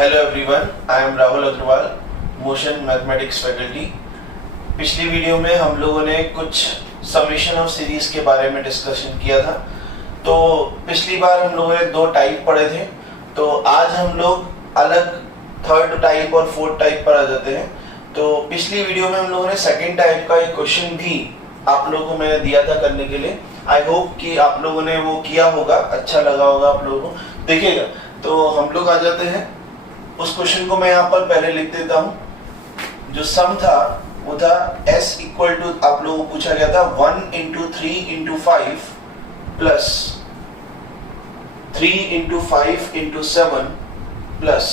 Hello everyone, I am Rahul Agarwal, Motion mathematics faculty. पिछली video में हम लोगों ने कुछ समेशन ऑफ सीरीज के बारे में डिस्कशन किया था। तो पिछली बार हम लोगों ने दो टाइप पढ़े थे, तो आज हम लोग अलग थर्ड टाइप और फोर्थ टाइप पर आ जाते हैं। तो पिछली वीडियो में हम लोगों ने सेकेंड टाइप का एक क्वेश्चन भी आप लोगों को मैंने दिया था करने के लिए। आई होप कि आप लोगों ने वो किया होगा, अच्छा लगा होगा आप लोगों को। देखिएगा, तो हम लोग आ जाते हैं उस क्वेश्चन को। मैं यहाँ पर पहले लिख देता हूँ। जो सम था वो था s इक्वल टू, आप लोगों को पूछा गया था 1 into 3 into 5 plus 3 into 5 into 7 plus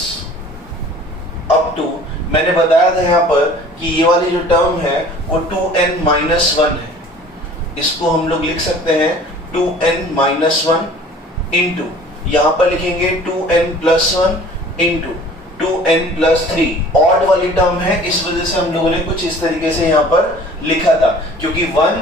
up to, मैंने बताया था यहाँ पर कि ये वाली जो टर्म है वो 2n माइनस 1 है। इसको हम लोग लिख सकते हैं 2n माइनस 1 इंटू, यहाँ पर लिखेंगे 2n plus 1 into 2n plus 3। Odd वाली टर्म है, इस वजह से हम लोगों ने कुछ इस तरीके से यहाँ पर लिखा था, क्योंकि 1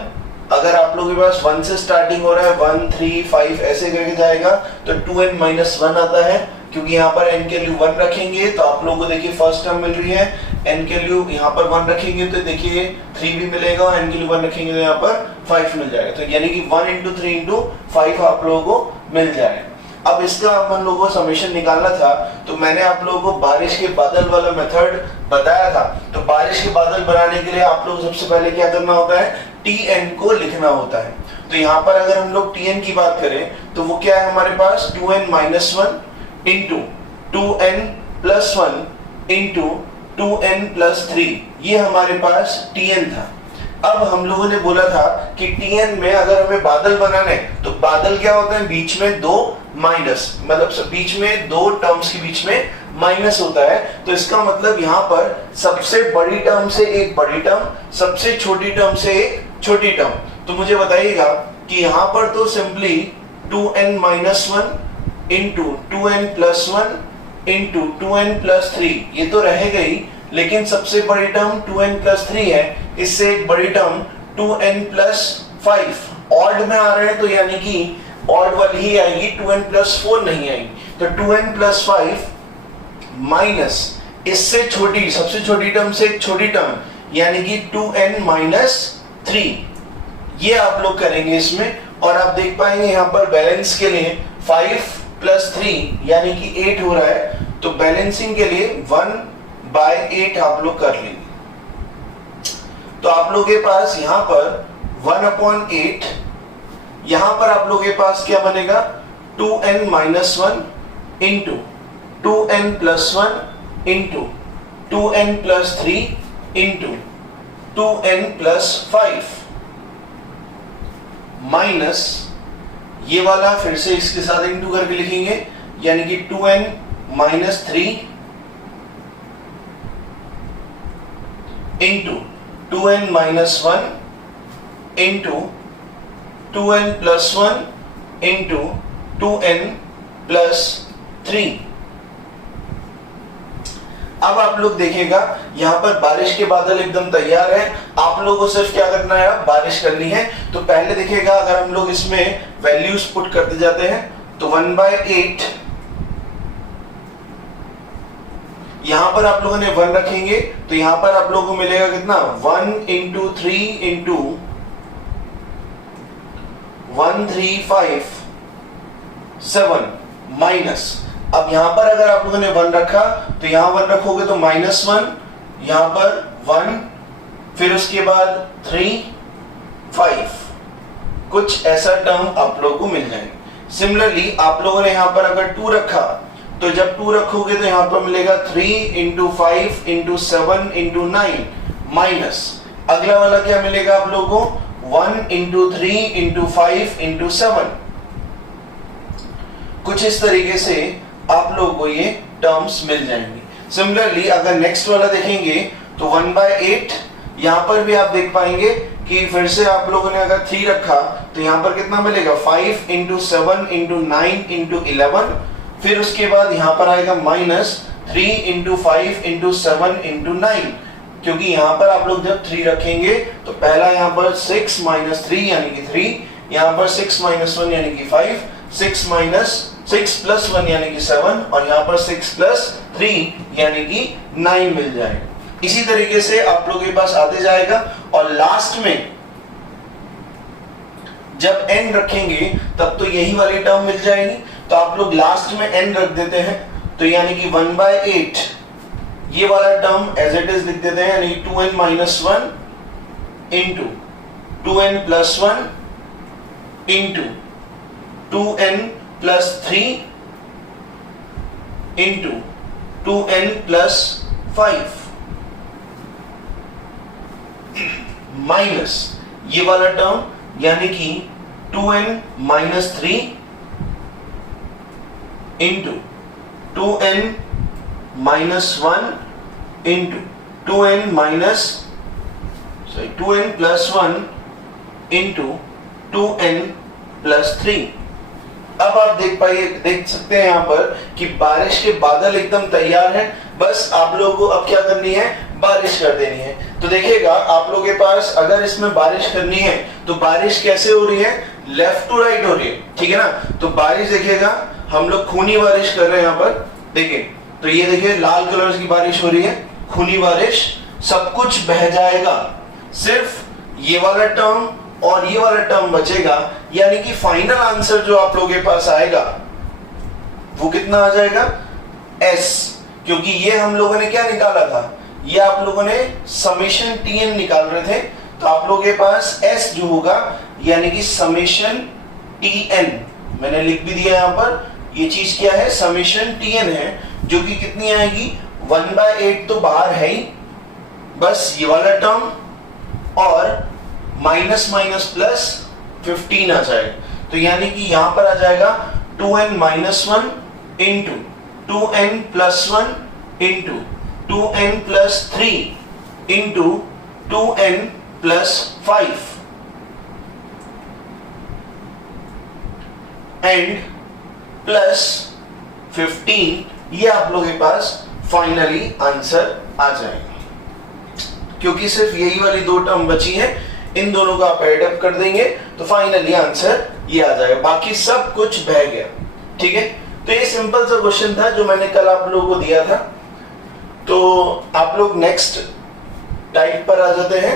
अगर आप लोगों के पास 1 से स्टार्टिंग हो रहा है, 1 3 5 ऐसे करके जाएगा तो 2n माइनस 1 आता है। क्योंकि यहाँ पर n के लिए 1 रखेंगे तो आप लोगों को देखिए फर्स्ट टर्म मिल रही है, n के लिए यहाँ पर 1 रखेंगे तो देखिए 3 भी मिलेगा, और n के लिए 1 रखेंगे तो यहाँ पर 5 मिल जाएगा। तो यानी कि 1 इंटू 3 इंटू 5 आप लोगों को मिल जाएगा। अब इसका हम लोगों को समेशन निकालना था, तो मैंने आप लोगों को बारिश के बादल वाला मेथड बताया था। तो बारिश के बादल बनाने के लिए आप लोग सबसे पहले क्या करना होता है, tn को लिखना होता है। तो यहाँ पर अगर हम लोग tn की बात करें तो वो क्या है हमारे पास, 2n minus 1 into 2n plus 1 into 2n plus 3, ये हमारे पास tn था। अब हम लोगों ने बोला था कि tn में अगर हमें बादल बनाने, तो बादल क्या होता है, बीच में दो माइनस, मतलब बीच में दो टर्म्स के बीच में माइनस होता है। तो इसका मतलब यहाँ पर सबसे बड़ी टर्म से एक बड़ी टर्म, सबसे छोटी टर्म से एक छोटी टर्म। तो मुझे बताइएगा कि यहाँ पर तो simply 2n minus 1 into 2n plus 1 into 2n plus 3, ये तो रहेगा ही, लेकिन सबसे बड़ी टर्म 2n प्लस 3 है, इससे एक बड़ी टर्म 2n प्लस 5। ऑड में आ रहे हैं तो यानी कि ऑड वाली ही आएगी, 2n प्लस 4 नहीं आएगी। तो 2n प्लस 5 माइनस इससे छोटी, सबसे छोटी टर्म से एक छोटी टर्म, यानी कि 2n माइनस 3, ये आप लोग करेंगे इसमें। और आप देख पाएंगे यहाँ पर बैलेंस के लिए 5 प्लस 3 यानी कि 8 हो रहा है, तो बैलेंसिंग के लिए 1/8 आप लोग कर लेंगे। तो आप लोगों के पास यहाँ पर 1/8, यहाँ पर आप लोगों के पास क्या बनेगा, 2n minus 1 into 2n plus 1 into 2n plus 3 into 2n plus 5 minus ये वाला फिर से इसके साथ इंटू करके लिखेंगे, यानी कि 2n minus 3 into 2n minus 1 into 2n plus 1 into 2n plus 3। अब आप लोग देखिएगा यहाँ पर बारिश के बादल एकदम तैयार है, आप लोगों को सिर्फ क्या करना है, बारिश करनी है। तो पहले देखिएगा, अगर हम लोग इसमें वैल्यूज पुट करते जाते हैं तो 1/8, यहां पर आप लोगों ने 1 रखेंगे तो यहां पर आप लोगों को मिलेगा कितना, 1 इंटू 3 इंटू 135 माइनस, अब यहां पर अगर आप लोगों ने 1 रखा तो यहां 1 रखोगे तो -1, यहां पर 1, फिर उसके बाद 3 5, कुछ ऐसा टर्म आप लोगों को मिल जाएंगे। सिमिलरली आप लोगों ने यहां पर अगर 2 रखा तो जब 2 रखोगे तो यहां पर मिलेगा 3 इंटू 5 इंटू 7 इंटू 9 माइनस, अगला वाला क्या मिलेगा आप लोगों को, 1 इंटू 3 इंटू 5 इंटू 7। कुछ इस तरीके से आप लोगों को ये टर्म्स मिल जाएंगे। सिमिलरली अगर नेक्स्ट वाला देखेंगे तो 1/8, यहां पर भी आप देख पाएंगे कि फिर से आप लोगों ने अगर 3 रखा तो यहां पर कितना मिलेगा, 5 इंटू 7 इंटू 9 इंटू 11, फिर उसके बाद यहां पर आएगा -3 इंटू 5 इंटू 7 इंटू 9, क्योंकि यहां पर आप लोग जब 3 रखेंगे तो पहला यहां पर 6 माइनस 3 यानी कि 3, यहां पर 6 माइनस 1 यानी कि 5, 6 माइनस 6 प्लस 1 यानी कि 7 और यहाँ पर 6 प्लस 3 यानी कि 9 मिल जाएगा। इसी तरीके से आप लोगों के पास आते जाएगा और लास्ट में जब n रखेंगे तब तो यही वाली टर्म मिल जाएगी, तो आप लोग लास्ट में n रख देते हैं, तो यानी कि 1/8 ये वाला टर्म एज इट इज लिख देते हैं, यानी 2n minus 1 into 2n plus 1 into 2n plus 3 into 2n plus 5 minus ये वाला टर्म यानी कि 2n minus 3 into 2n minus 1 into 2n minus 2n plus 1 into 2n plus 3। अब आप देख सकते हैं यहाँ पर कि बारिश के बादल एकदम तैयार हैं, बस आप लोगों को अब क्या करनी है, बारिश कर देनी है। तो देखिएगा आप लोगों के पास अगर इसमें बारिश करनी है तो बारिश कैसे हो रही है, लेफ्ट टू राइट हो रही है, ठीक है ना। तो बारिश देखिएगा हम लोग खूनी बारिश कर रहे हैं यहाँ पर, देखिए तो ये देखिए लाल कलर की बारिश हो रही है, खूनी बारिश, सब कुछ बह जाएगा, सिर्फ ये वाला टर्म और ये वाला टर्म बचेगा, यानी कि फाइनल आंसर जो आप लोगों के पास आएगा वो कितना आ जाएगा, s, क्योंकि ये हम लोगों ने क्या निकाला था, ये आप लोगों ने समेशन tn निकाल रहे थे, तो आप लोगों के पास s जो होगा यानी कि समेशन tn, मैंने लिख भी दिया यहाँ पर, ये चीज क्या है, समेशन tn है, जो कि कितनी आएगी, 1/8 तो बाहर है ही, बस ये वाला टर्म और माइनस माइनस प्लस 15 आ जाएगा, तो यानी कि यहां पर आ जाएगा 2n minus 1 into 2n plus 1 into 2n plus 3 into 2n plus 5 and plus 15, ये आप लोगों के पास फाइनली आंसर आ जाएगा। क्योंकि सिर्फ यही वाली दो टर्म बची है, इन दोनों का आप एड अप कर देंगे तो फाइनली आंसर ये आ जाएगा, बाकी सब कुछ बह गया, ठीक है। तो ये सिंपल सा क्वेश्चन था जो मैंने कल आप लोगों को दिया था। तो आप लोग नेक्स्ट टाइप पर आ जाते हैं।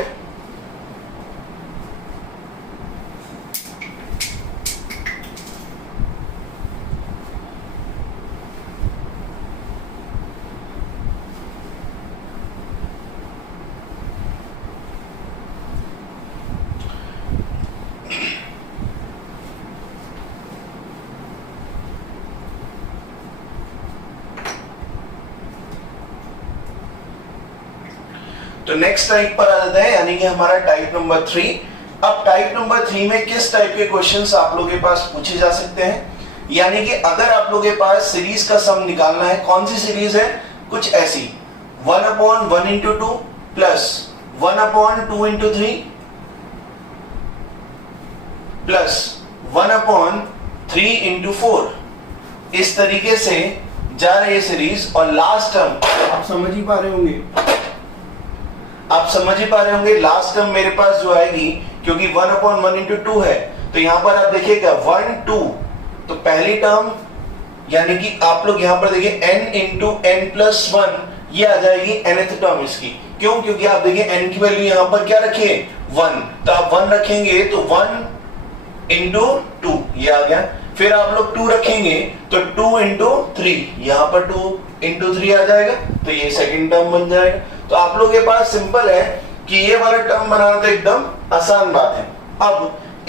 तो नेक्स्ट टाइप पर आ जाते हैं, यानी कि हमारा टाइप नंबर 3। अब टाइप नंबर 3 में किस टाइप के क्वेश्चंस आप लोगों के पास पूछे जा सकते हैं, यानी कि अगर आप लोगों के पास सीरीज का सम निकालना है, कौन सी सीरीज है, कुछ ऐसी 1/1 into 2 plus 1/2 into 3 plus 1/3 into 4, इस तरीके से जा रही है सीरीज। और लास्ट टर्म आप समझ ही पा रहे होंगे, लास्ट टर्म मेरे पास जो आएगी, क्योंकि 1/1 into 2 है, तो यहां पर आप देखिएगा 1 2, तो पहली टर्म यानी कि आप लोग यहां पर देखिए n into n plus 1, ये आ जाएगी nth टर्म इसकी। क्यों, क्योंकि आप देखिए n की वैल्यू यहां पर क्या रखिए 1, तो आप 1 रखेंगे तो 1 into 2 ये आ गया। फिर आप लोग 2 रखेंगे तो 2 into 3, यहां पर 2 into 3 आ जाएगा, तो ये सेकंड टर्म बन जाएगा। तो आप लोगों के पास सिंपल है कि ये वाला टर्म बनाना तो एकदम आसान बात है। अब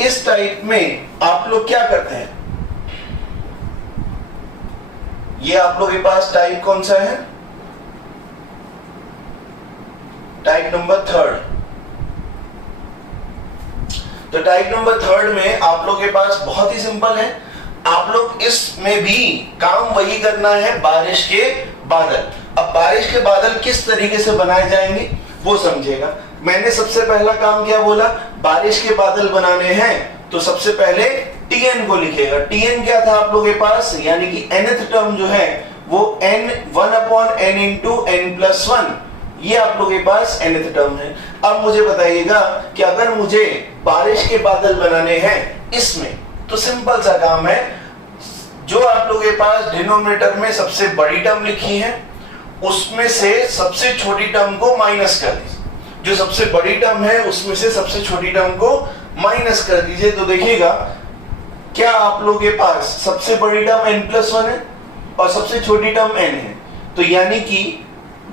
इस टाइप में आप लोग क्या करते हैं, ये आप लोगों के पास टाइप कौन सा है, टाइप नंबर 3। तो टाइप नंबर 3 में आप लोगों के पास बहुत ही सिंपल है, आप लोग इसमें भी काम वही करना है, बारिश के बादल। अब बारिश के बादल किस तरीके से बनाए जाएंगे वो समझेगा। मैंने सबसे पहला काम क्या बोला, बारिश के बादल बनाने हैं तो सबसे पहले tn को लिखेगा। tn क्या था आप लोगों के पास, यानी कि nth टर्म जो है वो n 1/n into n plus 1, ये आप लोगों के पास nth टर्म है। अब मुझे बताइएगा कि अगर मुझे बारिश के बादल बनाने हैं इसमें, तो सिंपल सा काम है, जो आप लोगों के पास डिनोमिनेटर में सबसे बड़ी टर्म लिखी है उसमें से सबसे छोटी टर्म को माइनस कर दीजिए। जो सबसे बड़ी टर्म है उसमें से सबसे छोटी टर्म को माइनस कर दीजिए। तो देखिएगा क्या आप लोगों के पास सबसे बड़ी टर्म n+1 है और सबसे छोटी टर्म n है। तो यानी कि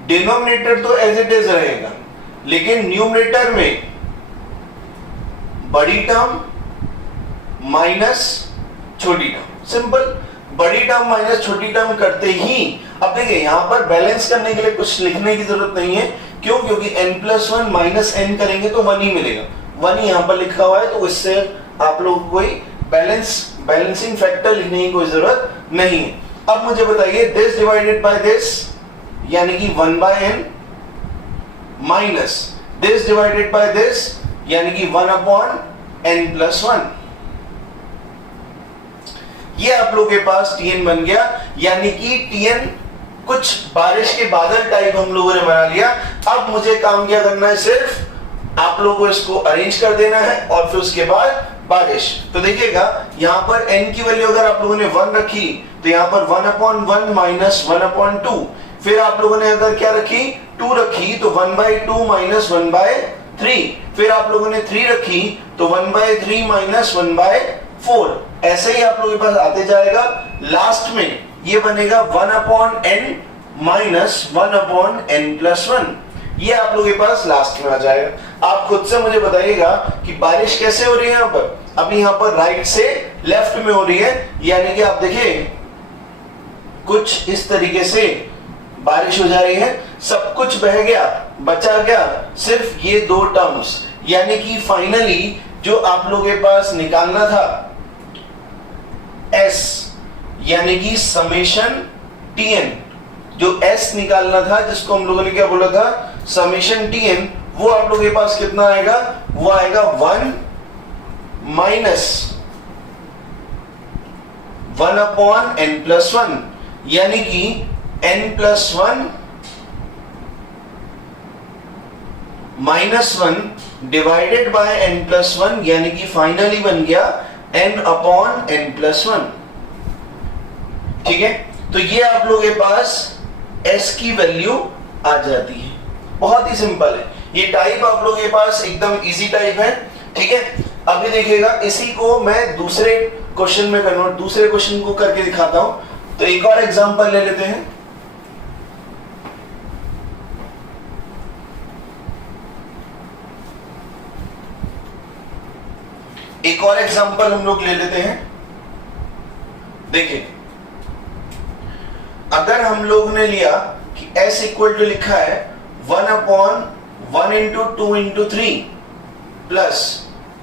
डिनोमिनेटर तो एज इट इज रहेगा, लेकिन न्यूमरेटर में बड़ी टर्म माइनस छोटी टर्म, सिंपल। बड़ी टर्म माइनस छोटी टर्म करते ही अब देखिए यहां पर बैलेंस करने के लिए कुछ लिखने की जरूरत नहीं है। क्यों? क्योंकि n+1 माइनस n करेंगे तो 1 ही मिलेगा। 1 यहां पर लिखा हुआ है, तो इससे आप लोग को कोई बैलेंसिंग फैक्टर लिखने की कोई जरूरत नहीं है। अब मुझे बताइए दिस डिवाइडेड बाय दिस यानी कि 1/n minus this divided by this यानी कि 1/n+1। ये आप लोगों के पास Tn बन गया। यानी कि Tn कुछ बारिश के बादल टाइप हम लोगों ने बना लिया। अब मुझे काम क्या करना है, सिर्फ आप लोगों को इसको अरेंज कर देना है और फिर उसके बाद बारिश। तो देखिएगा यहाँ पर n की वैल्यू अगर आप लोगों ने 1 रखी तो यहाँ पर 1/1 माइनस 1/2। फिर आप लोगों ने अगर क्या रखी 2 रखी तो 1/2 माइनस 1/3। फिर आप लोगों ने 3 रखी तो 1/3 माइनस 1/4। ऐसे ही आप लोगों के पास आते जाएगा। लास्ट में ये बनेगा 1/n माइनस 1/n+1। ये आप लोगों के पास लास्ट में आ जाएगा। आप खुद से मुझे बताइएगा कि बारिश कैसे हो रही है यहाँ पर। अभी यहाँ पर राइट से लेफ्ट में हो रही है, यानी कि आप देखिए कुछ इस तरीके से बारिश हो जा रही है। सब कुछ बह गया, बचा क्या सिर्फ ये 2 टर्म्स। यानी कि फाइनली जो आप लोगों के पास निकालना था s यानी कि समेशन Tn, जो s निकालना था जिसको हम लोगों ने क्या बोला था समेशन Tn, वो आप लोगों के पास कितना आएगा, वो आएगा 1 माइनस 1/n+1 यानी कि n+1 -1 डिवाइडेड बाय n+1 यानी कि फाइनली बन गया n/n+1। ठीक है, तो ये आप लोगों के पास s की वैल्यू आ जाती है। बहुत ही सिंपल है ये टाइप, आप लोगों के पास एकदम इजी टाइप है। ठीक है, अभी देखिएगा इसी को मैं दूसरे क्वेश्चन में कन्वर्ट, दूसरे क्वेश्चन को करके दिखाता हूं। तो एक और एग्जांपल ले लेते हैं। एक और एग्जांपल हम लोग ले लेते हैं। देखिए अगर हम लोग ने लिया कि s इक्वल टू लिखा है 1/1 into 2 into 3 plus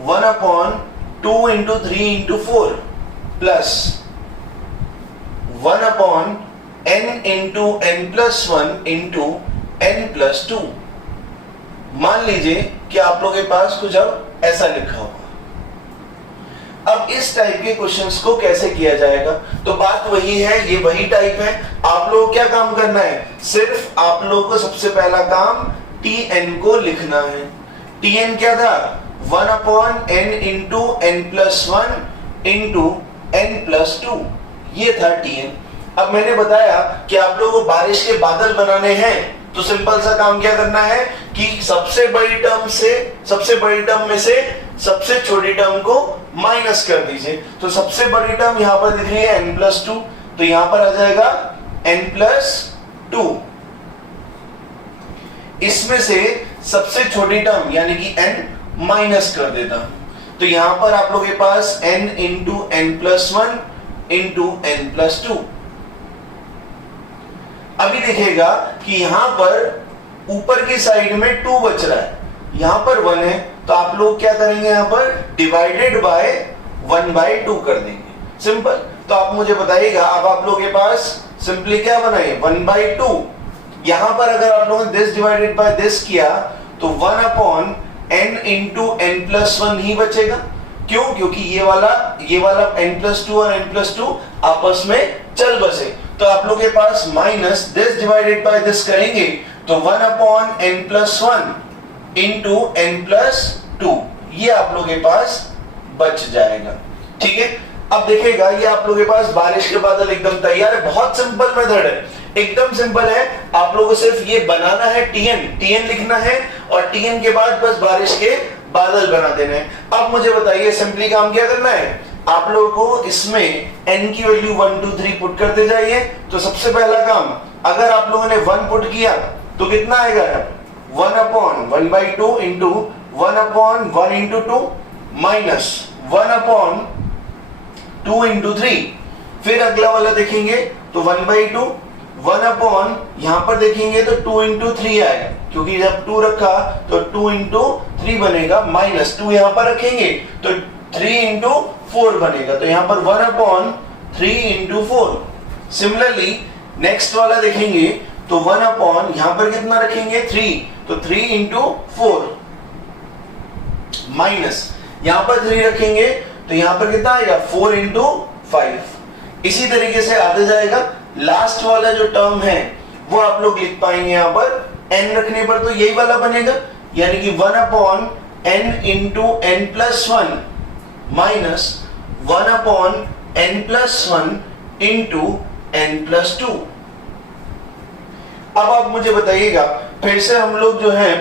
1/2 into 3 into 4 plus 1/n into n+1 into n+2। मान लीजिए कि आप लोगों के पास कुछ अब ऐसा लिखा होगा। अब इस टाइप के क्वेश्चंस को कैसे किया जाएगा, तो बात वही है, ये वही टाइप है। आप लोगों को क्या काम करना है, सिर्फ आप लोगों को सबसे पहला काम Tn को लिखना है। Tn क्या था 1/n into n+1 into n+2, ये था Tn। अब मैंने बताया कि आप लोगों को बारिश के बादल बनाने हैं, तो सिंपल सा काम क्या करना है कि सबसे बड़ी टर्म में से सबसे छोटी टर्म को माइनस कर दीजिए। तो सबसे बड़ी टर्म यहां पर दिख रही है n+2, तो यहां पर आ जाएगा n+2। इसमें से सबसे छोटी टर्म यानी कि n माइनस कर देता हूं। तो यहां पर आप लोगों के पास n into n+1 into n+2। अभी देखिएगा कि यहां पर ऊपर की साइड में 2 बच रहा है, यहां पर 1 है, तो आप लोग क्या करेंगे, यहां पर डिवाइडेड बाय 1/2 कर देंगे। सिंपल। तो आप मुझे बताइएगा, अब आप लोगों के पास सिंपली क्या बनाए 1/2। यहां पर अगर आप लोगों ने दिस डिवाइडेड बाय दिस किया तो 1/n into n+1 ही बचेगा। क्यों? क्योंकि ये वाला n+2 और n+2 आपस में चल बसे। तो आप लोग के पास minus this divided by this करेंगे तो 1/n+1 into n+2 ये आप लोग के पास बच जाएगा। ठीक है, अब देखिएगा ये आप लोगों के पास बारिश के बादल एकदम तैयार है। बहुत सिंपल मेथड है, एकदम सिंपल है। आप लोगों को सिर्फ ये बनाना है, टीएन लिखना है और टीएन के बाद बस बारिश के बादल बना देना है। अब मुझे बताइए सिंपली काम क्या करना है, आप लोगों को इसमें n की वैल्यू 1 2 3 पुट करते जाइए। तो सबसे पहला काम, अगर आप लोगों ने 1 पुट किया तो कितना आएगा, 1/1/2 इंटू 1/1 इंटू 2 माइनस 1/2 इंटू 3। फिर अगला वाला देखेंगे तो 1/2 1/, यहां पर देखेंगे तो 2 इंटू 3 आएगा, क्योंकि जब 2 रखा तो 2 इंटू 3 बनेगा, माइनस 2 यहां पर रखेंगे तो 3 इंटू 4 बनेगा, तो यहां पर 1/3 इंटू 4। सिमिलरली नेक्स्ट वाला देखेंगे तो 1/, यहां पर कितना रखेंगे 3, तो 3 इंटू 4 माइनस यहां पर 3 रखेंगे तो यहां पर कितना आएगा 4 इंटू 5। इसी तरीके से आगे जाएगा। लास्ट वाला जो टर्म है वो आप लोग लिख पाएंगे यहां पर n रखने पर, तो यही वाला बनेगा, यानी कि 1/n into n plus 1 minus 1/n plus 1 into n plus 2। अब आप मुझे बताइएगा, फिर से हम लोग जो है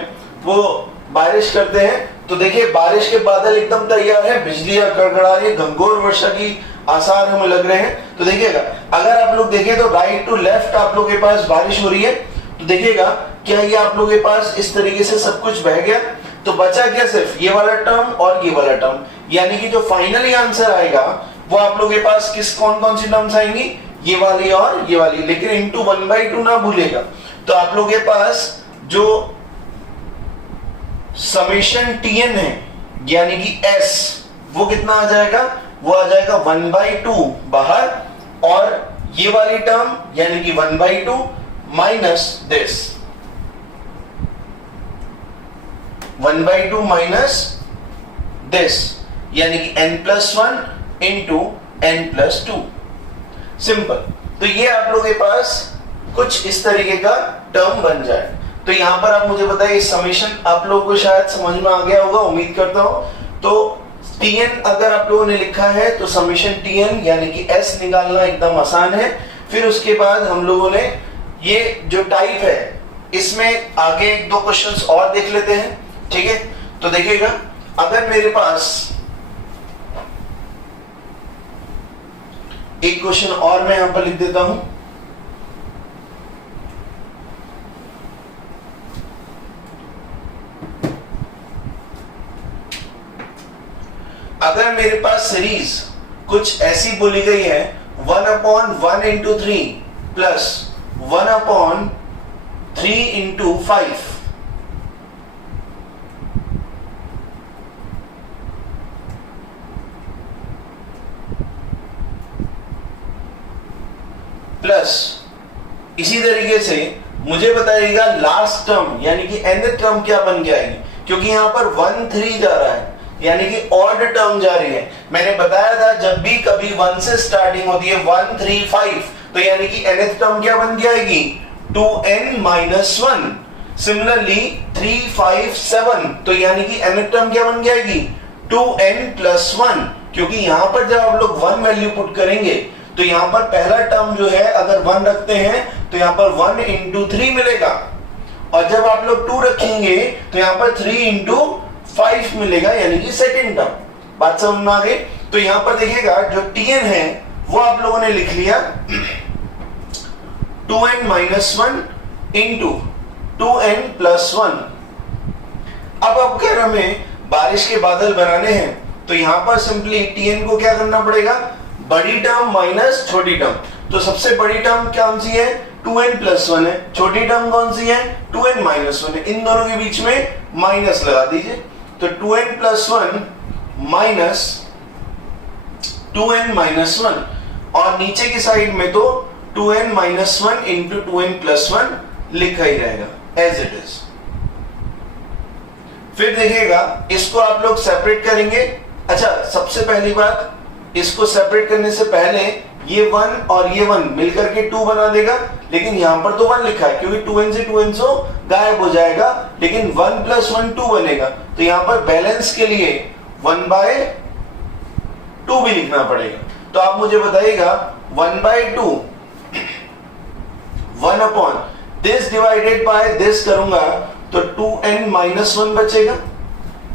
वो बारिश करते हैं। तो देखिए बारिश के बादल एकदम तैयार है, बिजलियां कड़कड़ा रही है, घंघोर वर्षा की आसार हमें लग रहे हैं। तो देखिएगा अगर आप लोग देखें तो राइट टू लेफ्ट आप लोग के पास बारिश हो रही है। तो देखिएगा क्या ये आप लोग के पास इस तरीके से सब कुछ बह गया, तो बचा क्या सिर्फ ये वाला टर्म और ये वाला टर्म, यानी कि जो फाइनली आंसर आएगा वो आप लोग के पास कौन कौन सी टर्म्स आएंगी, ये वाली और ये वाली, लेकिन इंटू 1/2 ना भूलेगा। तो आप लोग के पास जो समेशन टीएन है यानी कि एस, वो कितना आ जाएगा, वो आ जाएगा 1/2 बाहर, और ये वाली टर्म यानी कि 1/2 माइनस दिस 1/2 माइनस दिस, यानी कि n+1 इंटू n+2। सिंपल। तो ये आप लोगों के पास कुछ इस तरीके का टर्म बन जाए। तो यहां पर आप मुझे बताइए समेशन आप लोगों को शायद समझ में आ गया होगा, उम्मीद करता हूं। तो टीएन अगर आप लोगों ने लिखा है तो समेशन टीएन यानी कि एस निकालना एकदम आसान है। फिर उसके बाद हम लोगों ने ये जो टाइप है इसमें आगे 1-2 क्वेश्चंस और देख लेते हैं, ठीक है। तो देखिएगा अगर मेरे पास एक क्वेश्चन और मैं यहां पर लिख देता हूं, अगर मेरे पास सीरीज कुछ ऐसी बोली गई है 1/1 इंटू 3 प्लस 1/3 इंटू 5 प्लस इसी तरीके से मुझे बताइएगा लास्ट टर्म यानी कि nth टर्म क्या बन के आएगी, क्योंकि यहां पर 1 3 जा रहा है यानी कि ऑड टर्म जा रही है। मैंने बताया था जब भी कभी 1 से स्टार्टिंग होती है 1 3 5, तो यानी कि nth टर्म क्या बन के आएगी 2n-1। सिमिलरली 3 5 7, तो यानी कि nth टर्म क्या बन के आएगी 2n+1, क्योंकि यहां पर जब आप लोग 1 वैल्यू पुट करेंगे तो यहां पर पहला टर्म जो है अगर 1 रखते हैं तो यहां पर 1 इंटू 3 मिलेगा, और जब आप लोग 2 रखेंगे तो यहां पर 3 इंटू 5 मिलेगा, यानी कि सेकंड टर्म। बात समझ में आ गई। तो यहां पर देखिएगा जो टीएन है वो आप लोगों ने लिख लिया 2n-1 इंटू 2n+1। अब अगर हमें बारिश के बादल बनाने हैं तो यहां पर सिंपली टीएन को क्या करना पड़ेगा, बड़ी टर्म माइनस छोटी टर्म। तो सबसे बड़ी टर्म कौन सी है 2n+1 है, छोटी टर्म कौन सी है 2n-1 है, इन दोनों के बीच में माइनस लगा दीजिए। तो 2n+1 माइनस 2n-1, और नीचे की साइड में तो 2n-1 इंटू 2n+1 लिखा ही रहेगा एज इट इज। फिर देखिएगा इसको आप लोग सेपरेट करेंगे। अच्छा सबसे पहली बात, इसको सेपरेट करने से पहले ये 1 और ये 1 मिलकर के 2 बना देगा, लेकिन यहां पर तो 1 लिखा है क्योंकि 2n से 2n सो गायब हो जाएगा, लेकिन 1+1 2 बनेगा। तो यहां पर बैलेंस के लिए 1/2 भी लिखना पड़ेगा। तो आप मुझे बताइएगा 1/2 1 upon this divided by this करूंगा तो 2n-1 बचेगा,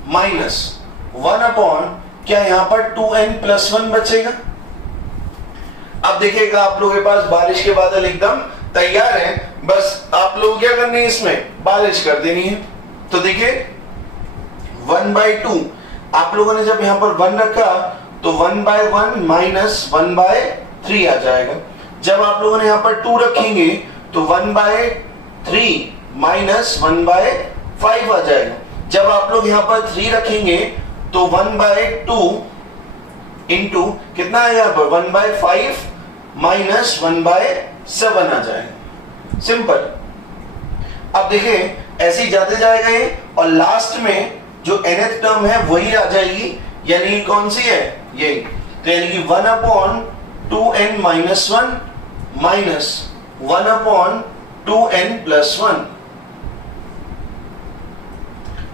माइनस 1 अपॉन क्या यहां पर 2n+1 बचेगा। अब देखिएगा आप लोगों के पास बारिश के बादल एकदम तैयार हैं, बस आप लोग क्या करनी है, इसमें बारिश कर देनी है। तो देखिए 1/2 आप लोगों ने जब यहां पर 1 रखा तो 1/1 माइनस 1/3 आ जाएगा। जब आप लोगों ने यहां पर 2 रखेंगे तो 1/3 माइनस 1/5 आ जाएगा। जब आप लोग यहां पर 3 रखेंगे तो 1/2 इंटू कितना आएगा यहाँ पर 1/5 माइनस 1/7 आ जाएगा। सिंपल। अब देखिए ऐसे ही जाते जाएगा ये, और लास्ट में जो nth टर्म है वही आ जाएगी, यानी कौन सी है ये, तो यानी कि 1/2n-1 माइनस 1/2n+1।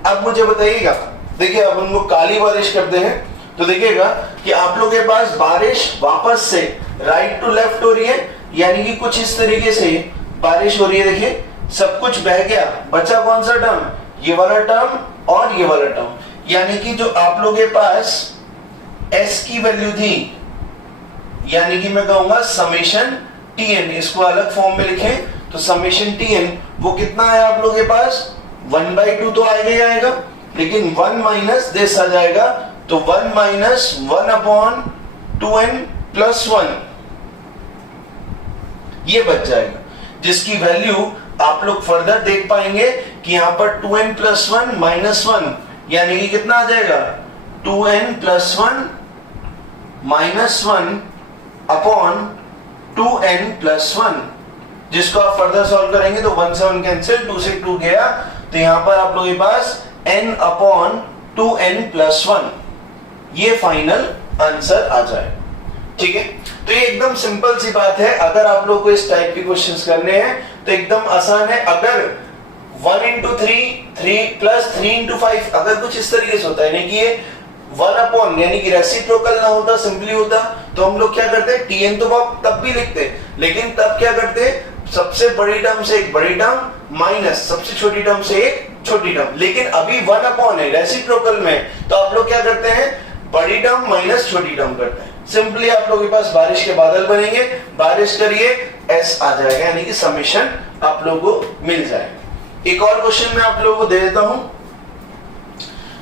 अब मुझे बताइएगा, देखिए अब हम लोग काली बारिश करते हैं तो देखिएगा कि आप लोगों के पास बारिश वापस से राइट टू लेफ्ट हो रही है, यानी कि कुछ इस तरीके से बारिश हो रही है। देखिए सब कुछ बह गया, बचा कौन सा टर्म, ये वाला टर्म और ये वाला टर्म, यानी कि जो आप लोगों के पास s की वैल्यू थी, यानी कि मैं कहूंगा समेशन tn, इसको अलग फॉर्म में लिखें तो समेशन tn वो कितना है आप लोगों के पास 1/2 तो आएगा ही आएगा, लेकिन 1 माइनस दिस आ जाएगा तो 1 माइनस 1/2n+1 ये बच जाएगा, जिसकी वैल्यू आप लोग फर्दर देख पाएंगे कि यहां पर 2n+1 माइनस 1 यानी कि कितना आ जाएगा 2n+1 माइनस 1 अपॉन 2n+1, जिसको आप फर्दर सॉल्व करेंगे तो 1 से 1 कैंसिल, 2 से 2 गया, तो यहां पर आप लोगों के पास n/2n+1 ये फाइनल आंसर आ जाए। ठीक है, तो ये एकदम सिंपल सी बात है। अगर आप लोग को इस टाइप के क्वेश्चंस करने हैं तो एकदम आसान है। अगर 1 × 3 + 3 × 5 अगर कुछ इस तरीके से होता है, यानी कि ये 1 अपॉन यानी कि रेसिप्रोकल ना होता, सिंपली होता, तो हम लोग क्या करते, tn तो तब भी लिखते, लेकिन तब क्या करते, सबसे बड़ी टर्म से एक बड़ी टर्म माइनस सबसे छोटी टर्म से एक छोटी टर्म। लेकिन अभी 1 अपॉन है रेसिप्रोकल में, तो आप लोग क्या करते हैं, बड़ी टर्म माइनस छोटी टर्म करते हैं। सिंपली आप लोगों के पास बारिश के बादल बनेंगे, बारिश करिए s आ जाएगा, यानी कि समेशन आप लोगों को मिल जाएगा। एक और क्वेश्चन मैं आप लोगों को दे देता हूं,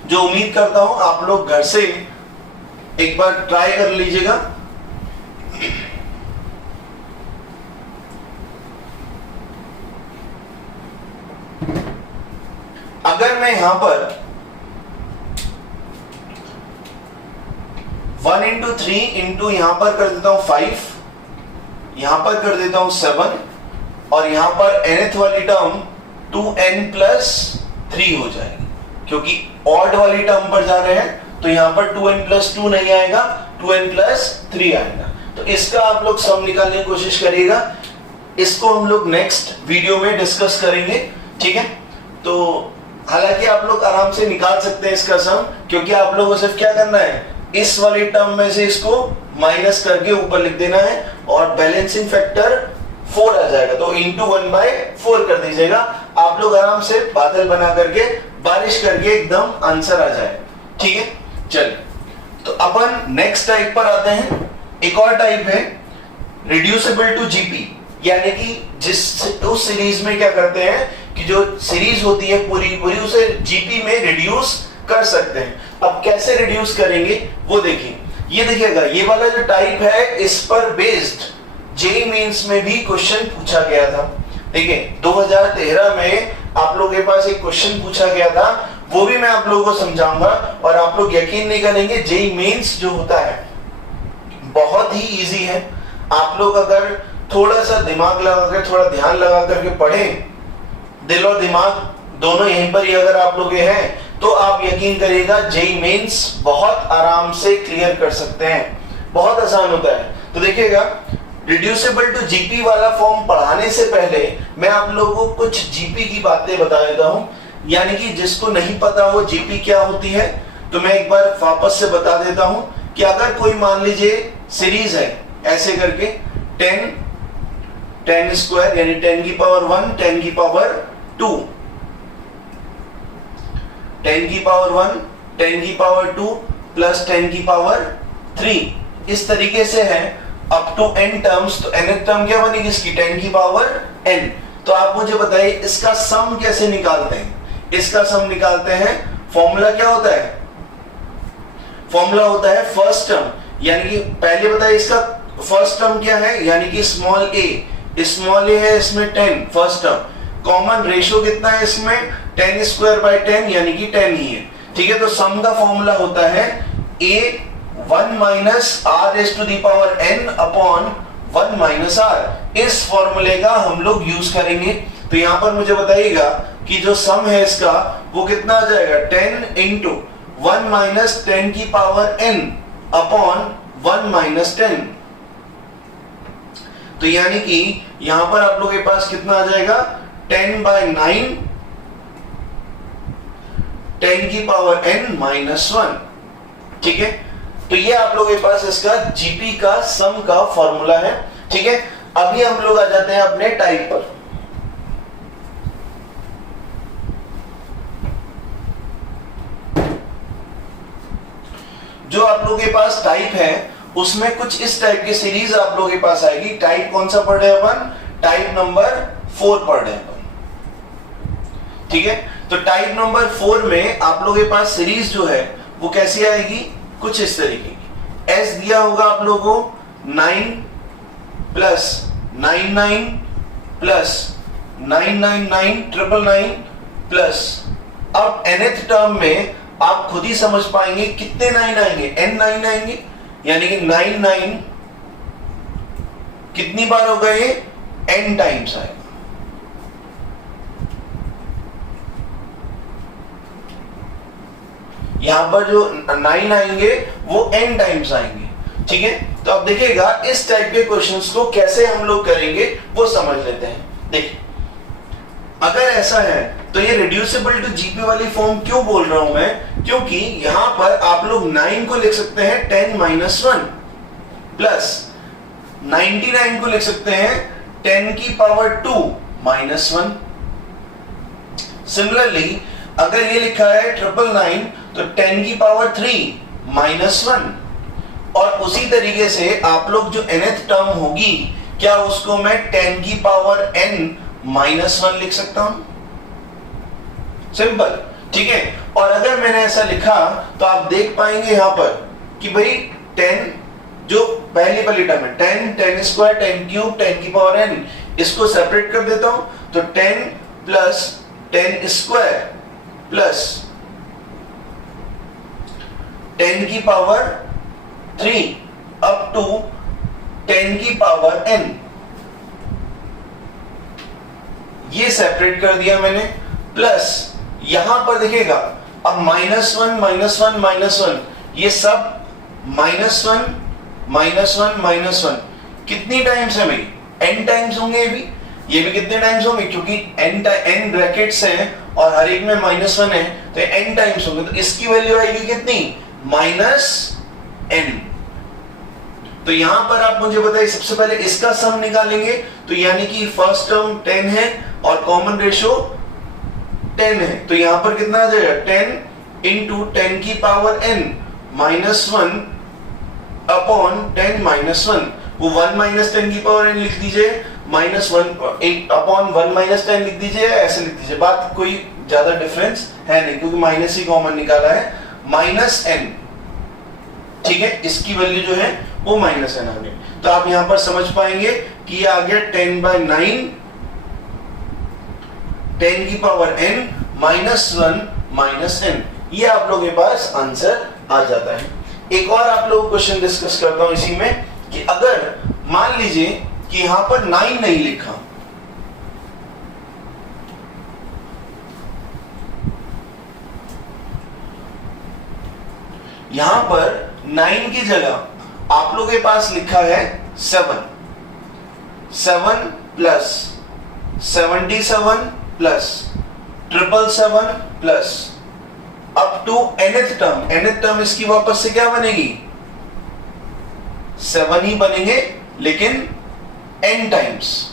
जो उम्मीद करता हूं आप लोग घर से एक बार ट्राई कर लीजिएगा। अगर मैं यहां पर 1 × 3 × यहां पर कर देता हूं 5, यहां पर कर देता हूं 7, और यहां पर nth वाली टर्म 2n+3 हो जाएगी, क्योंकि ऑड वाली टर्म पर जा रहे हैं तो यहां पर 2n+2 नहीं आएगा, 2n+3 आएगा। तो इसका आप लोग सम निकालने की कोशिश करिएगा, इसको हम लोग नेक्स्ट वीडियो में डिस्कस करेंगे। ठीक है, तो हालांकि आप लोग आराम से निकाल सकते हैं इसका सम, क्योंकि आप लोगों को सिर्फ क्या करना है, इस वाली टर्म में से इसको माइनस करके ऊपर लिख देना है, और बैलेंसिंग फैक्टर 4 आ जाएगा, तो इंटू 1/4 कर दीजिएगा। आप लोग आराम से बादल बना करके बारिश करके एकदम आंसर आ जाए। ठीक है, चलिए तो अपन नेक्स्ट टाइप पर आते हैं। एक और टाइप है रिड्यूसिबल टू जीपी, यानी कि उस सीरीज में क्या करते हैं कि जो सीरीज होती है पूरी पूरी उसे जीपी में रिड्यूस कर सकते हैं। अब कैसे रिड्यूस करेंगे वो देखिए, ये देखिएगा, ये वाला जो टाइप है इस पर बेस्ड जेईई मेंस में भी क्वेश्चन पूछा गया था। देखिए 2013 में आप लोगों के पास एक क्वेश्चन पूछा गया था, वो भी मैं आप लोगों को समझाऊंगा, और आप लोग यकीन नहीं करेंगे, जेईई मेंस जो होता है बहुत ही इजी है। आप लोग अगर थोड़ा सा दिमाग लगा कर, थोड़ा ध्यान लगा करके पढ़ें, दिल और दिमाग दोनों यहीं पर ही अगर आप लोग हैं, तो आप यकीन करिएगा जेईई मेंस बहुत आराम से क्लियर कर सकते हैं, बहुत आसान होता है। तो देखिएगा, रिड्यूसिबल टू जीपी वाला फॉर्म पढ़ाने से पहले मैं आप लोगों को कुछ जीपी की बातें बता देता हूं, यानी कि जिसको नहीं पता हो जीपी क्या होती है, तो मैं एक बार वापस से बता देता हूं कि अगर कोई मान लीजिए सीरीज है ऐसे करके 10 10 स्क्वायर यानी 10 की पावर 1 10 की पावर 2 10 की पावर 1 10 की पावर 2 प्लस 10 की पावर 3 इस तरीके से है अप टू n टर्म्स। तो nth टर्म क्या बनेगी इसकी 10 की पावर n। तो आप मुझे बताइए इसका सम कैसे निकालते हैं? इसका सम निकालते हैं, फॉर्मूला क्या होता है? फॉर्मूला होता है फर्स्ट टर्म, यानी कि पहले बताइए इसका फर्स्ट टर्म क्या है, यानी कि स्मॉल ए है इसमें 10 फर्स्ट टर्म, कॉमन रेशियो कितना है इसमें 10 स्क्वायर बाय 10 यानी कि 10 ही है। ठीक है, तो सम का फॉर्मूला होता है a 1 minus r raise to the power n upon 1 minus r। इस फॉर्मूले का हम लोग यूज करेंगे। तो यहां पर मुझे बताइएगा कि जो सम है इसका वो कितना आ जाएगा 10 इंटू 1 माइनस 10 की पावर n अपॉन 1 माइनस 10। तो यानी कि यहां पर आप लोगों के पास कितना आ जाएगा 10 बाय 9 10 की पावर n माइनस 1। ठीक है, तो ये आप लोगों के पास इसका जीपी का सम का फॉर्मूला है। ठीक है, अभी हम लोग आ जाते हैं अपने टाइप पर। जो आप लोगों के पास टाइप है उसमें कुछ इस टाइप की सीरीज आप लोगों के पास आएगी। टाइप कौन सा पढ़ रहे हैं अपन? टाइप नंबर 4 पढ़ रहे हैं अपन। ठीक है, तो टाइप नंबर 4 में आप लोगों के पास सीरीज जो है वो कैसी आएगी? कुछ इस तरीके की। एस दिया होगा आप लोगों को 9 प्लस 99 प्लस 999 999 प्लस, अब nth टर्म में आप खुद ही समझ पाएंगे कितने 9 आएंगे, n 9 आएंगे, यानी कि 99 कितनी बार हो गए n टाइम्स आएगा। यहां पर जो 9 आएंगे वो n टाइम्स आएंगे। ठीक है, तो अब देखिएगा इस टाइप के क्वेश्चंस को कैसे हम लोग करेंगे वो समझ लेते हैं। देखिए, अगर ऐसा है तो ये रिड्यूसिबल टू जीपी वाली फॉर्म क्यों बोल रहा हूं मैं? क्योंकि यहां पर आप लोग 9 को लिख सकते हैं 10 माइनस 1 प्लस 99 को लिख सकते हैं 10 की पावर 2 माइनस 1। सिमिलरली अगर ये लिखा है 999 तो 10 की पावर 3 माइनस 1। और उसी तरीके से आप लोग जो nth टर्म होगी क्या उसको मैं 10 की पावर n माइनस 1 लिख सकता हूं? सिंपल। ठीक है, और अगर मैंने ऐसा लिखा तो आप देख पाएंगे यहां पर कि भाई 10 जो पहली वाली टर्म है 10 10 स्क्वायर 10 क्यूब 10 की पावर n, इसको सेपरेट कर देता हूं तो 10 प्लस 10 स्क्वायर प्लस 10 की पावर 3 अप टू 10 की पावर n, ये सेपरेट कर दिया मैंने। प्लस यहां पर देखिएगा अब माइनस 1 माइनस 1 माइनस 1, ये सब माइनस 1 माइनस 1 माइनस 1 कितनी टाइम्स है भाई? n टाइम्स होंगे ये भी कितने टाइम्स होंगे? क्योंकि n ब्रैकेट्स हैं और हर एक में माइनस 1 है तो n टाइम्स होंगे। तो इसकी वैल्यू आएगी कितनी? Minus n। तो यहां पर आप मुझे बताइए सबसे पहले इसका सम निकालेंगे, तो यानी कि फर्स्ट टर्म 10 है और कॉमन रेशियो 10 है, तो यहां पर कितना आ जाएगा 10 इंटू 10 की power n minus 1 upon 10 minus 1। वो 1 माइनस 10 की पावर n लिख दीजिए, माइनस 1 अपॉन 1 माइनस 10 लिख दीजिए, ऐसे लिख दीजिए। बात कोई ज्यादा डिफरेंस है नहीं क्योंकि माइनस ही कॉमन निकाला है, माइनस n। ठीक है, इसकी वैल्यू जो है वो माइनस n आ गई। तो आप यहां पर समझ पाएंगे कि ये आ गया 10 बाय 9 10 की power n minus 1 minus n। ये आप लोगों के पास आंसर आ जाता है। एक और आप लोग क्वेश्चन डिस्कस करता हूं इसी में कि अगर मान लीजिए कि यहां पर 9 नहीं लिखा, यहां पर 9 की जगह आप लोगों के पास लिखा है 7 plus 77 plus 777 plus up to nth term. nth term इसकी वापस से क्या बनेगी 7 ही बनेंगे लेकिन n टाइम्स।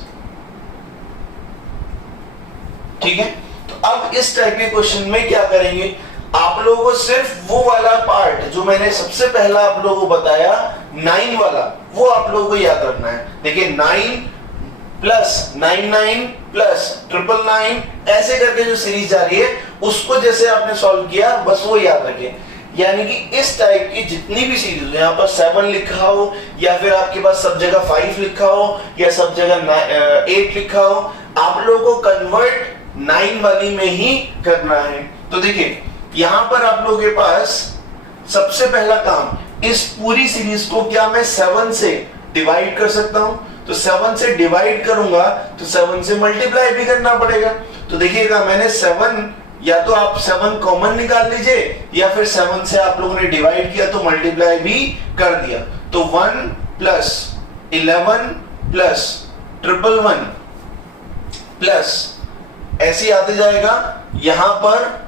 ठीक है, तो अब इस टाइप के क्वेश्चन में क्या करेंगे, आप लोगों को सिर्फ वो वाला पार्ट जो मैंने सबसे पहला आप लोगों को बताया 9 वाला, वो आप लोगों को याद रखना है। देखिए 9 प्लस 99 प्लस 999 ऐसे करके जो सीरीज जा रही है उसको जैसे आपने सॉल्व किया बस वो याद रखें। यानी कि इस टाइप की जितनी भी सीरीज यहाँ पर 7 लिखा हो या फिर आपके पास सब जगह 5 लिखा हो या सब जगह 8 लिखा हो, आप लोगों को कन्वर्ट 9 वाली में ही करना है। तो देखिए यहां पर आप लोगों के पास सबसे पहला काम, इस पूरी सीरीज को क्या मैं 7 से डिवाइड कर सकता हूं, तो 7 से डिवाइड करूंगा तो 7 से मल्टीप्लाई भी करना पड़ेगा। तो देखिएगा मैंने 7, या तो आप 7 कॉमन निकाल लीजिए या फिर 7 से आप लोगों ने डिवाइड किया तो मल्टीप्लाई भी कर दिया। तो 1 प्लस 11 प्लस 111 प्लस ऐसे आते जाएगा, यहां पर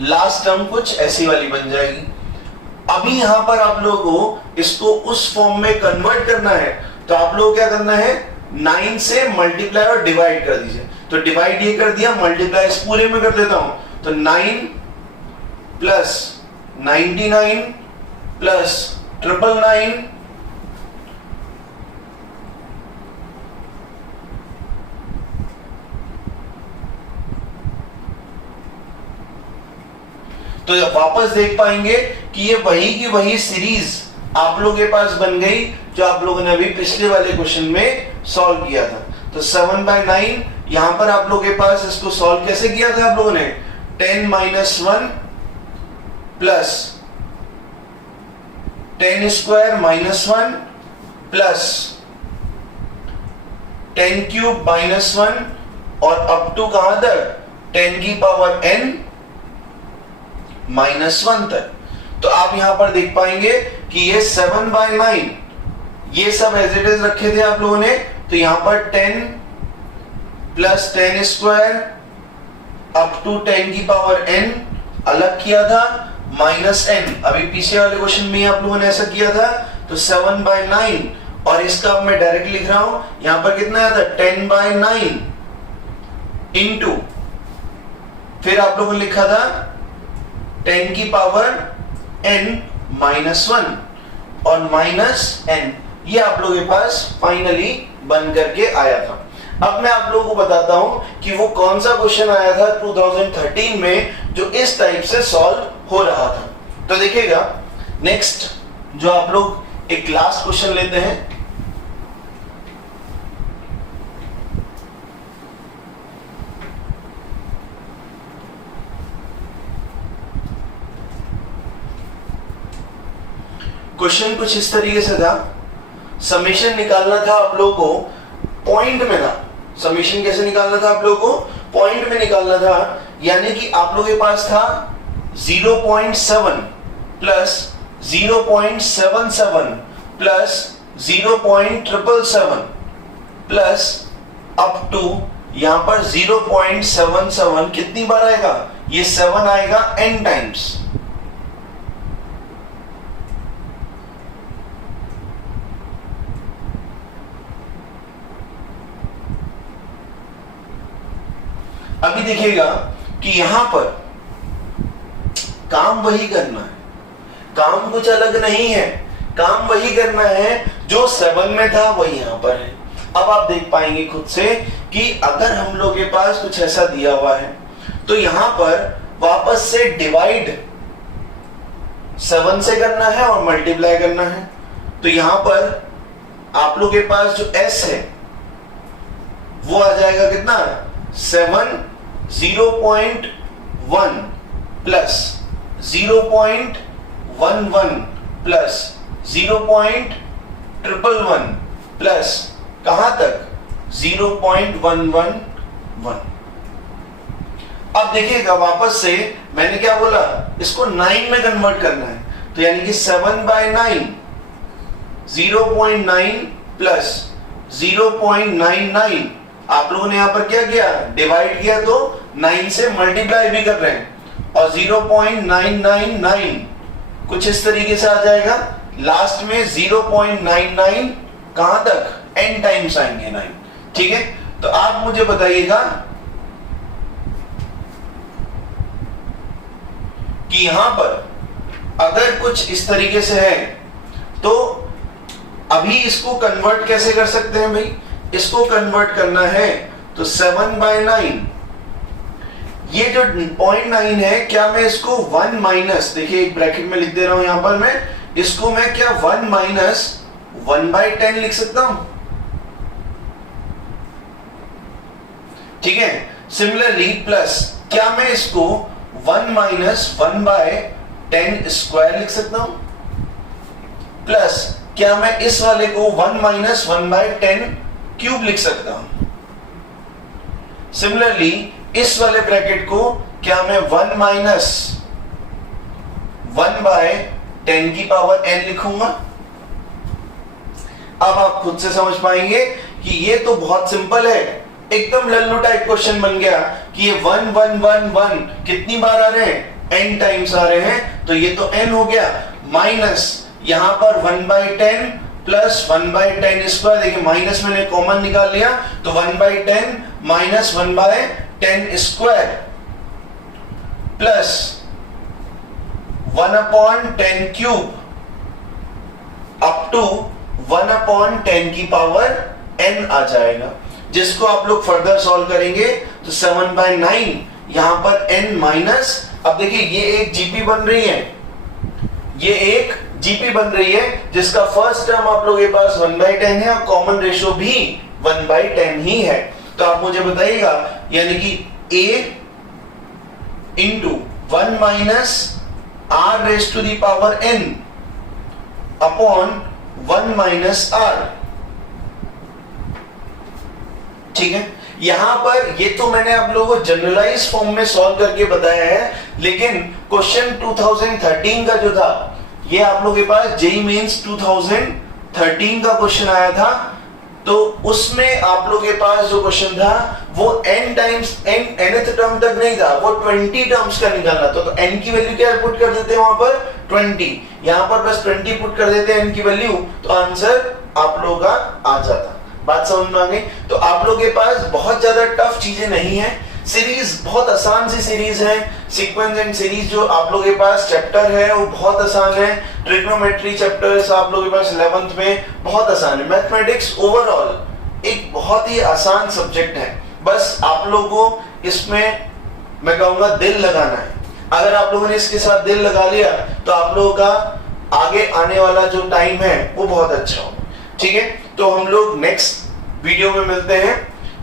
लास्ट टर्म कुछ ऐसी वाली बन जाएगी। अभी यहां पर आप लोगों को इसको उस फॉर्म में कन्वर्ट करना है, तो आप लोग क्या करना है 9 से मल्टीप्लाई और डिवाइड कर दीजिए। तो डिवाइड ये कर दिया, मल्टीप्लाई इस पूरे में कर देता हूं, तो 9 प्लस 99 प्लस 999 तो वापस देख पाएंगे कि ये वही की वही सीरीज आप लोगों के पास बन गई जो आप लोगों ने अभी पिछले वाले क्वेश्चन में सॉल्व किया था। तो 7/9 यहां पर आप लोगों के पास इसको सॉल्व कैसे किया था आप लोगों ने, 10 - 1 प्लस 10 स्क्वायर -1 प्लस 10 क्यूब -1 और अप टू कहां तक 10 की पावर n -1 तक। तो आप यहां पर देख पाएंगे कि ये 7/9 ये सब एज इट इज रखे थे आप लोगों ने, तो यहां पर 10 प्लस 10 स्क्वायर अप टू 10 की पावर n अलग किया था -n। अभी पीछे वाले क्वेश्चन में आप लोगों ने ऐसा किया था। तो 7/9 और इसका मैं डायरेक्ट लिख रहा हूं, यहां पर कितना आया था 10/9 इंटू, फिर आप लोगों ने लिखा था 10 की पावर n -1 और -n, ये आप लोगों के पास फाइनली बन करके आया था। अब मैं आप लोगों को बताता हूं कि वो कौन सा क्वेश्चन आया था 2013 में जो इस टाइप से सॉल्व हो रहा था। तो देखिएगा नेक्स्ट जो आप लोग एक लास्ट क्वेश्चन लेते हैं, क्वेश्चन कुछ इस तरीके से था, समेशन निकालना था आप लोगों को पॉइंट में था। समेशन कैसे निकालना था आप लोगों को, पॉइंट में निकालना था। यानी कि आप लोगों के पास था 0.7 plus 0.77 plus 0.777 plus up to यहां पर 0.77 कितनी बार आएगा, ये 7 आएगा n टाइम्स। अभी देखिएगा कि यहां पर काम वही करना है, काम कुछ अलग नहीं है, काम वही करना है जो 7 में था वही यहां पर है। अब आप देख पाएंगे खुद से कि अगर हम लोग के पास कुछ ऐसा दिया हुआ है तो यहां पर वापस से डिवाइड 7 से करना है और मल्टीप्लाई करना है। तो यहां पर आप लोग के पास जो s है वो आ जाएगा कितना 7 0.1 प्लस 0.11 प्लस 0.111 प्लस कहां तक 0.111। अब देखिएगा वापस से मैंने क्या बोला, इसको 9 में कन्वर्ट करना है। तो यानी कि 7/9 0.9 प्लस 0.99 आप लोगों ने यहां पर क्या किया, डिवाइड किया, तो 9 से मल्टीप्लाई भी कर रहे हैं और 0.999 कुछ इस तरीके से आ जाएगा। लास्ट में 0.99 कहां तक, n टाइम्स आएंगे 9। ठीक है, तो आप मुझे बताइएगा कि यहां पर अगर कुछ इस तरीके से है तो अभी इसको कन्वर्ट कैसे कर सकते हैं भाई, इसको कन्वर्ट करना है तो 7/9, ये जो 0.9 है, क्या मैं इसको 1 माइनस, देखिए एक ब्रैकेट में लिख दे रहा हूं यहां पर मैं, इसको मैं क्या 1 माइनस 1/10 लिख सकता हूं। ठीक है, सिमिलरली प्लस क्या मैं इसको 1 माइनस 1/10 स्क्वायर लिख सकता हूं, प्लस क्या मैं इस वाले को 1 माइनस 1/10 क्यूब लिख सकता हूं। सिमिलरली इस वाले ब्रैकेट को क्या मैं 1 माइनस 1/10 की पावर n लिखूंगा। अब आप खुद से समझ पाएंगे कि ये तो बहुत सिंपल है, एकदम लल्लू टाइप क्वेश्चन बन गया कि ये 1 1 1 1 कितनी बार आ रहे हैं, n टाइम्स आ रहे हैं, तो ये तो n हो गया, माइनस यहां पर 1/10 प्लस 1/10 स्क्वायर, देखिए माइनस मैंने कॉमन निकाल लिया, तो 1/10 minus 1/10 square plus 1/10 cube up to 1/10 की पावर n आ जाएगा, जिसको आप लोग फर्दर सॉल्व करेंगे तो 7/9 यहां पर n माइनस, अब देखिए ये एक जीपी बन रही है, ये एक जीपी बन रही है जिसका फर्स्ट टर्म आप लोगों के पास 1/10 है और कॉमन रेशो भी 1/10 ही है। तो आप मुझे बताइएगा, यानी कि a into 1 minus r raise to the power n upon 1 minus r। ठीक है, यहां पर ये तो मैंने आप लोगों को जनरलाइज फॉर्म में सॉल्व करके बताया है, लेकिन क्वेश्चन 2013 का जो था, ये आप लोगों के पास जेईई मेंस 2013 का क्वेश्चन आया था, तो उसमें आप लोगों के पास जो क्वेश्चन था वो n टाइम्स nth टर्म तक नहीं था, वो 20 टर्म्स का निकालना था। तो n की वैल्यू क्या पुट कर देते हैं वहां पर 20, यहां पर बस 20 पुट कर देते हैं n की वैल्यू, तो आंसर आप लोगों का आ जाता। बात समझ में आ गई? तो आप लोगों के पास बहुत ज्यादा टफ चीजें नहीं है, सीरीज बहुत आसान सी सीरीज है, सीक्वेंस एंड सीरीज जो आप लोगों के पास चैप्टर है वो बहुत आसान है, ट्रिग्नोमेट्री चैप्टर्स आप लोगों के पास 11th में बहुत आसान है, मैथमेटिक्स ओवरऑल एक बहुत ही आसान सब्जेक्ट है, बस आप लोगों को इसमें मैं कहूंगा दिल लगाना है। अगर आप लोगों ने इसके साथ दिल लगा लिया तो आप लोगों का आगे आने वाला जो टाइम है वो बहुत अच्छा होगा। ठीक है, तो हम लोग नेक्स्ट वीडियो में मिलते हैं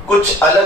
कुछ अलग